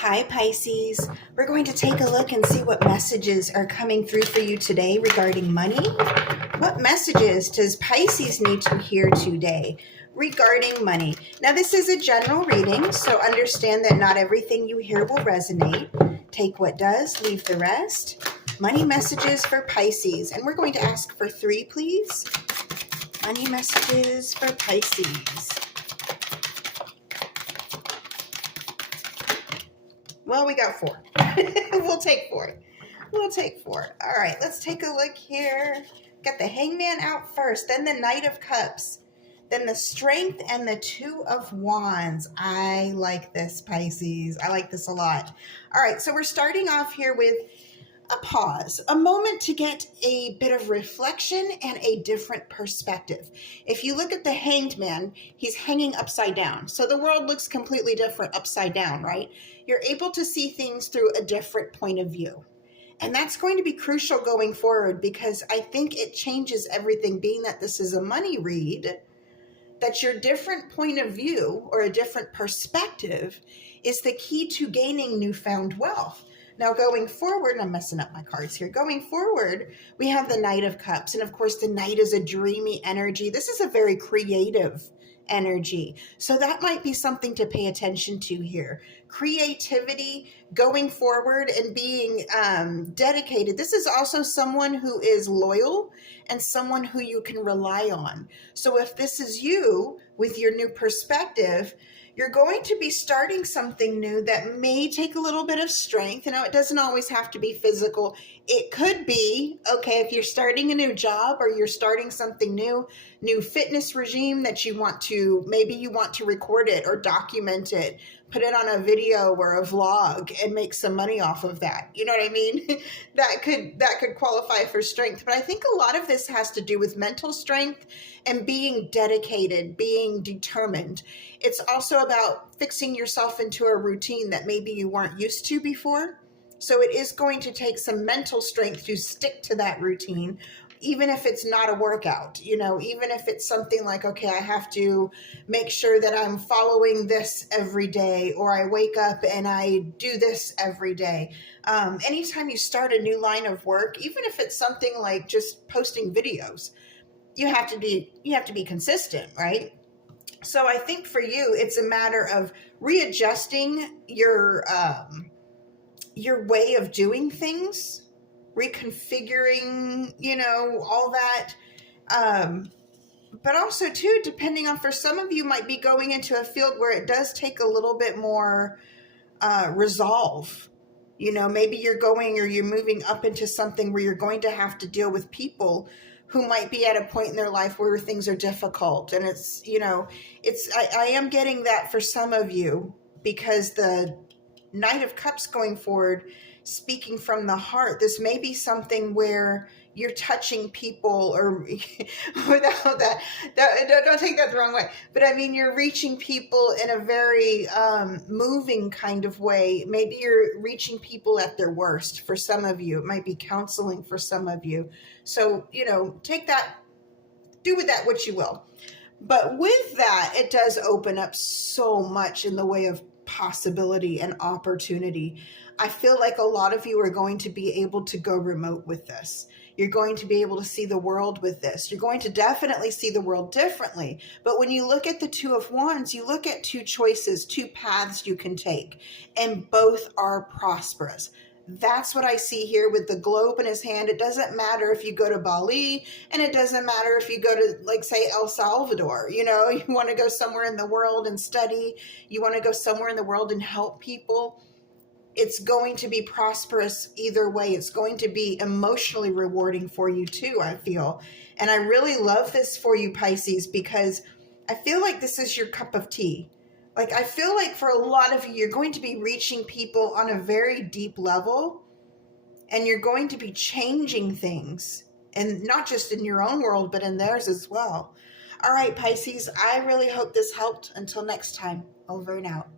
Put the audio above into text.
Hi, Pisces. We're going to take a look and see what messages are coming through for you today regarding money. What messages does Pisces need to hear today regarding money? Now, this is a general reading, so understand that not everything you hear will resonate. Take what does, leave the rest. Money messages for Pisces. And we're going to ask for 3, please. Money messages for Pisces. Well, we got 4. We'll take 4. We'll take 4. All right, let's take a look here. Got the Hangman out first, then the Knight of Cups, then the Strength, and the 2 of Wands. I like this, Pisces. I like this a lot. All right, so we're starting off here with a pause, a moment to get a bit of reflection and a different perspective. If you look at the Hanged Man, he's hanging upside down. So the world looks completely different upside down, right? You're able to see things through a different point of view. And that's going to be crucial going forward because I think it changes everything, being that this is a money read, that your different point of view or a different perspective is the key to gaining newfound wealth. Now, going forward, I'm messing up my cards here. Going forward, we have the Knight of Cups. And of course, the Knight is a dreamy energy. This is a very creative energy. So that might be something to pay attention to here. Creativity, going forward and being dedicated. This is also someone who is loyal and someone who you can rely on. So if this is you with your new perspective, you're going to be starting something new that may take a little bit of strength. You know, it doesn't always have to be physical. It could be, okay, if you're starting a new job or you're starting something new fitness regime that you want to, maybe you want to record it or document it, put it on a video or a vlog and make some money off of that. You know what I mean? that could qualify for strength. But I think a lot of this has to do with mental strength and being dedicated, being determined. It's also about fixing yourself into a routine that maybe you weren't used to before. So it is going to take some mental strength to stick to that routine, even if it's not a workout, you know, even if it's something like, okay, I have to make sure that I'm following this every day, or I wake up and I do this every day. Anytime you start a new line of work, even if it's something like just posting videos, you have to be consistent, right? So I think for you, it's a matter of readjusting your way of doing things, reconfiguring, you know, all that. But also too, depending on, for some of you might be going into a field where it does take a little bit more resolve. You know, maybe you're going or you're moving up into something where you're going to have to deal with people who might be at a point in their life where things are difficult. And it's, you know, I am getting that for some of you, because the Knight of Cups going forward, speaking from the heart, this may be something where you're touching people, or without that, don't take that the wrong way, but I mean, you're reaching people in a very moving kind of way. Maybe you're reaching people at their worst. For some of you, it might be counseling for some of you. So, you know, take that, do with that what you will. But with that, it does open up so much in the way of possibility and opportunity. I feel like a lot of you are going to be able to go remote with this. You're going to be able to see the world with this. You're going to definitely see the world differently. But when you look at the 2 of Wands, you look at 2 choices, 2 paths you can take, and both are prosperous. That's what I see here with the globe in his hand. It doesn't matter if you go to Bali, and it doesn't matter if you go to, like, say, El Salvador. You know, you want to go somewhere in the world and study. You want to go somewhere in the world and help people. It's going to be prosperous either way. It's going to be emotionally rewarding for you too, I feel. And I really love this for you, Pisces, because I feel like this is your cup of tea. Like, I feel like for a lot of you, you're going to be reaching people on a very deep level, and you're going to be changing things, and not just in your own world, but in theirs as well. All right, Pisces, I really hope this helped. Until next time, over and out.